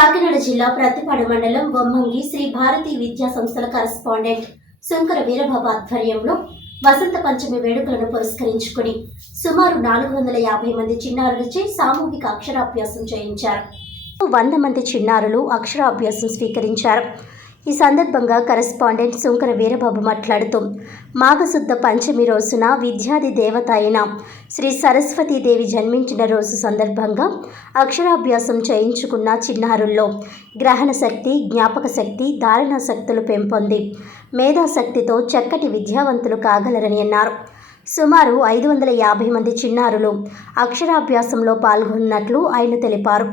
కాకినాడ జిల్లా ప్రత్తిపాడు మండలం బొమ్మంగి శ్రీ భారతీ విద్యా సంస్థల కరెస్పాండెంట్ శంకర వీరబాబు ఆధ్వర్యంలో వసంత పంచమి వేడుకలను పురస్కరించుకుని సుమారు 450 మంది చిన్నారులచే సామూహిక అక్షరాభ్యాసం చేయించారు. 100 మంది చిన్నారులు అక్షరాభ్యాసం స్వీకరించారు. ఈ సందర్భంగా కరెస్పాండెంట్ శంకర వీరబాబు మాట్లాడుతూ మాఘశుద్ధ పంచమి రోజున విద్యాది దేవత అయిన శ్రీ సరస్వతీదేవి జన్మించిన రోజు సందర్భంగా అక్షరాభ్యాసం చేయించుకున్న చిన్నారుల్లో గ్రహణ శక్తి, జ్ఞాపక శక్తి, ధారణ శక్తులు పెంపొంది మేధాశక్తితో చక్కటి విద్యావంతులు కాగలరని అన్నారు. సుమారు 550 మంది చిన్నారులు అక్షరాభ్యాసంలో పాల్గొన్నట్లు ఆయన తెలిపారు.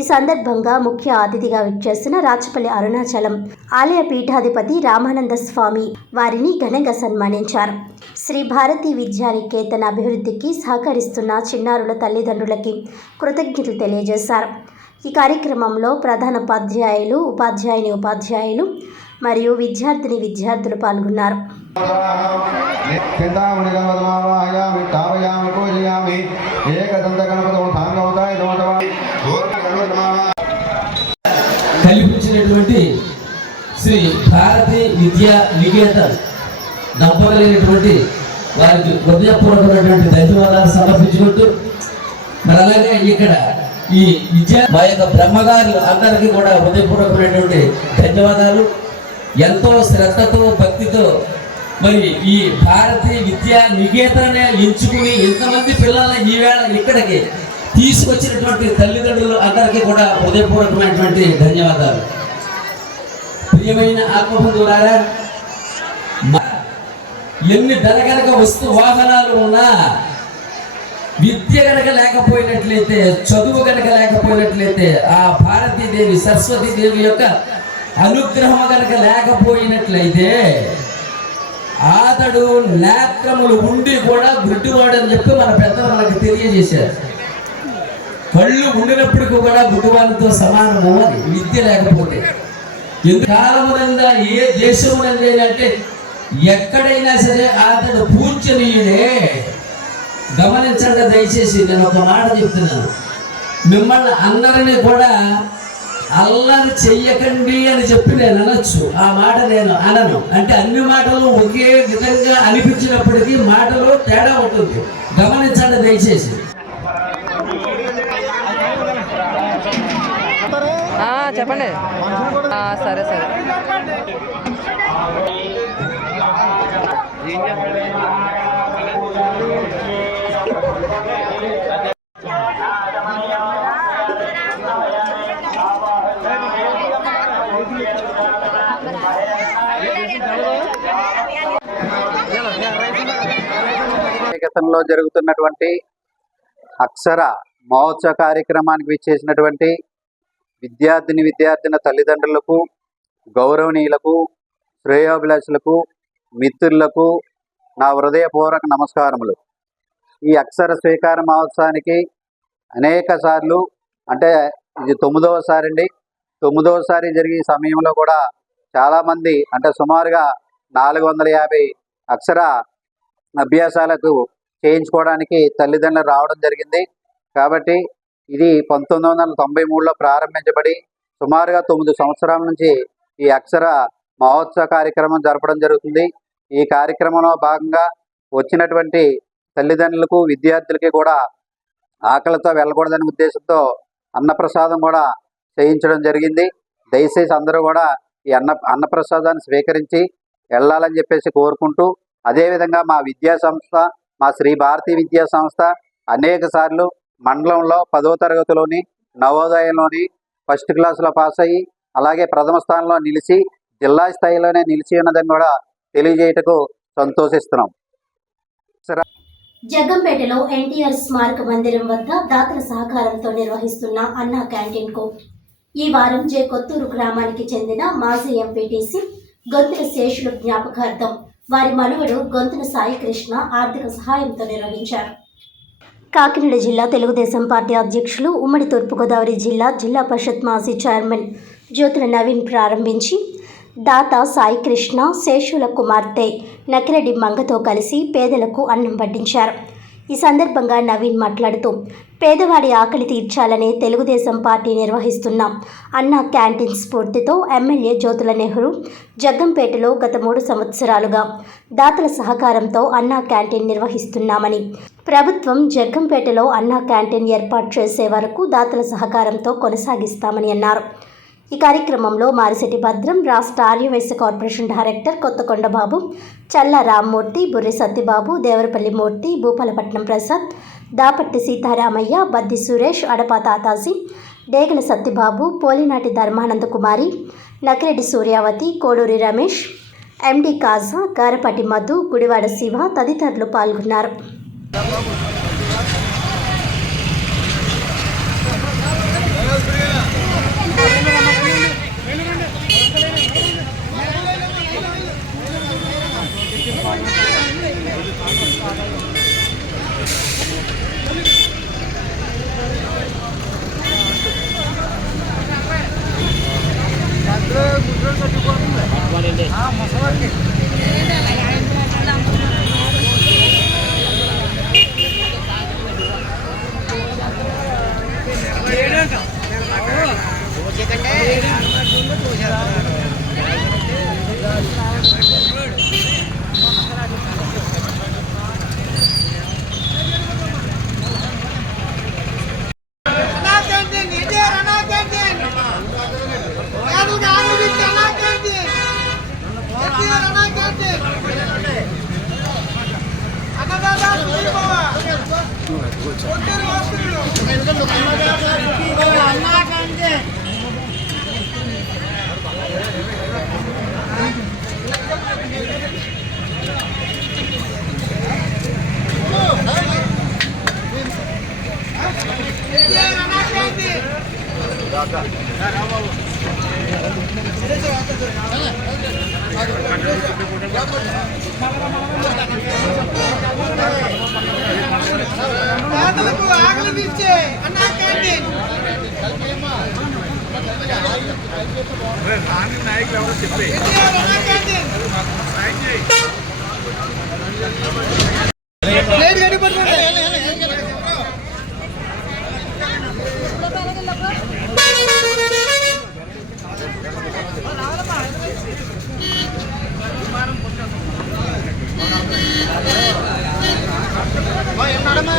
ఈ సందర్భంగా ముఖ్య అతిథిగా విచ్చేసిన రాచపల్లి అరుణాచలం ఆలయ పీఠాధిపతి రామానంద స్వామి వారిని ఘనంగా సన్మానించారు. శ్రీ భారతీ విద్యానికేతన అభివృద్ధికి సహకరిస్తున్న చిన్నారుల తల్లిదండ్రులకి కృతజ్ఞతలు తెలియజేశారు. ఈ కార్యక్రమంలో ప్రధాన ఉపాధ్యాయులు మరియు విద్యార్థులు పాల్గొన్నారు. కల్పించినటువంటి శ్రీ భారతీ విద్యా నికేతన్ దంపతులైనటువంటి వారికి హృదయపూర్వకమైనటువంటి ధన్యవాదాలు సమర్పించుకుంటూ మరి అలాగే ఇక్కడ ఈ విద్యా మా యొక్క బ్రహ్మగారు అందరికీ కూడా హృదయపూర్వకమైనటువంటి ధన్యవాదాలు. ఎంతో శ్రద్ధతో భక్తితో మరి ఈ భారతీయ విద్యా నికేతనే ఎంచుకుని ఎంతమంది పిల్లల్ని ఈవేళ ఇక్కడికి తీసుకొచ్చినటువంటి తల్లిదండ్రులు అందరికీ కూడా హృదయపూర్వకమైనటువంటి ధన్యవాదాలు. ప్రియమైన ఆత్మబంధువులారా, ఎన్ని ధనగనక వస్తు వాహనాలు ఉన్నా విద్య గనక లేకపోయినట్లయితే, చదువు గనక లేకపోయినట్లయితే, ఆ భారతీదేవి సరస్వతీదేవి యొక్క అనుగ్రహం గనక లేకపోయినట్లయితే అతడు నేత్రములు ఉండి కూడా గుడ్డివాడు అని చెప్పి మన పెద్దలు మనకు తెలియజేశారు. కళ్ళు ఉండినప్పటికీ కూడా గుడ్డివాళ్ళతో సమానము అని విద్య లేకపోతే. కాలమునందా ఏ దేశమునందే అంటే ఎక్కడైనా సరే అతడు పూజనీయుడే. గమనించండి దయచేసి, నేను ఒక మాట చెప్తున్నాను. మిమ్మల్ని అందరినీ కూడా అల్లరి చెయ్యకండి అని చెప్పి నేను అనొచ్చు. ఆ మాట నేను అనను. అంటే అన్ని మాటలు ఒకే విధంగా అనిపించినప్పటికీ మాటలు తేడా ఉంటుంది. గమనించండి దయచేసి. చెప్పండి. సరే సరే. గతంలో జరుగుతున్నటువంటి అక్షర మహోత్సవ కార్యక్రమానికి విచ్చేసినటువంటి విద్యార్థిని తల్లిదండ్రులకు, గౌరవనీయులకు, శ్రేయోభిలాషులకు, మిత్రులకు నా హృదయపూర్వక నమస్కారములు. ఈ అక్షర స్వీకార మహోత్సవానికి అనేక సార్లు, అంటే ఇది 9వ సారి అండి. 9వ సారి జరిగే సమయంలో కూడా చాలామంది, అంటే సుమారుగా 450 అక్షర అభ్యాసాలకు చేయించుకోవడానికి తల్లిదండ్రులు రావడం జరిగింది. కాబట్టి ఇది 1993లో ప్రారంభించబడి సుమారుగా 9 సంవత్సరాల నుంచి ఈ అక్షర మహోత్సవ కార్యక్రమం జరపడం జరుగుతుంది. ఈ కార్యక్రమంలో భాగంగా వచ్చినటువంటి తల్లిదండ్రులకు, విద్యార్థులకి కూడా ఆకలితో వెళ్ళకూడదనే ఉద్దేశంతో అన్నప్రసాదం కూడా చేయించడం జరిగింది. దయచేసి అందరూ కూడా ఈ అన్నప్రసాదాన్ని స్వీకరించి వెళ్ళాలని చెప్పేసి కోరుకుంటూ, అదేవిధంగా మా విద్యా సంస్థ, మా శ్రీ భారతీ విద్యా సంస్థ అనేక సార్లు మండలంలో 10వ తరగతిలోని, నవోదయంలోని ఫస్ట్ క్లాసులో పాస్ అయ్యి, అలాగే ప్రథమ స్థానంలో నిలిచి జిల్లా స్థాయిలోనే నిలిచి ఉన్నదని కూడా తెలియజేయటకు సంతోషిస్తున్నాం. జగ్గంపేటలో ఎన్టీఆర్ స్మారక మందిరం వద్ద దాతల సహకారంతో నిర్వహిస్తున్న అన్నా క్యాంటీన్కు ఈ వారం కొత్తూరు గ్రామానికి చెందిన మాజీ ఎంపీటీసీ గొంతుల శేషుల జ్ఞాపకార్థం వారి మనవడు గొంతుల సాయి కృష్ణ ఆర్థిక సహాయంతో నిర్వహించారు. కాకినాడ జిల్లా తెలుగుదేశం పార్టీ అధ్యక్షులు, ఉమ్మడి తూర్పుగోదావరి జిల్లా పరిషత్ మాజీ చైర్మన్ జ్యోతుల నవీన్ ప్రారంభించి దాత సాయి కృష్ణ శేషుల కుమార్తె నకిరెడ్డి మంగతో కలిసి పేదలకు అన్నం వడ్డించారు. ఈ సందర్భంగా నవీన్ మాట్లాడుతూ పేదవాడి ఆకలి తీర్చాలనే తెలుగుదేశం పార్టీ నిర్వహిస్తున్న అన్నా క్యాంటీన్ స్ఫూర్తితో ఎమ్మెల్యే జ్యోతుల నెహ్రూ జగ్గంపేటలో గత 3 సంవత్సరాలుగా దాతల సహకారంతో అన్నా క్యాంటీన్ నిర్వహిస్తున్నామని, ప్రభుత్వం జగ్గంపేటలో అన్నా క్యాంటీన్ ఏర్పాటు చేసే వరకు దాతల సహకారంతో కొనసాగిస్తామని అన్నారు. ఈ కార్యక్రమంలో మారిశెట్టి భద్రం, రాష్ట్ర ఆర్యవైశ్య కార్పొరేషన్ డైరెక్టర్ కొత్తకొండ బాబు, చల్ల రామ్మూర్తి, బుర్రి సత్యబాబు, దేవరపల్లి మూర్తి, భూపాలపట్నం ప్రసాద్, దాపట్టి సీతారామయ్య, బద్ది సురేష్, అడపా తాతాజీ, డేగల సత్యబాబు, పోలినాటి ధర్మానంద కుమారి, నకిరెడ్డి సూర్యావతి, కోడూరి రమేష్, ఎండి కాజా, గారపాటి మధు, గుడివాడ శివ తదితరులు పాల్గొన్నారు. పేదలకు ఆకలి తీర్చే అన్నా క్యాంటీన్. నాయకులు ఎవరో చెప్పే అన్నా క్యాంటీన్ ప్లేట్ గడి పట్టుకోండి. నడమ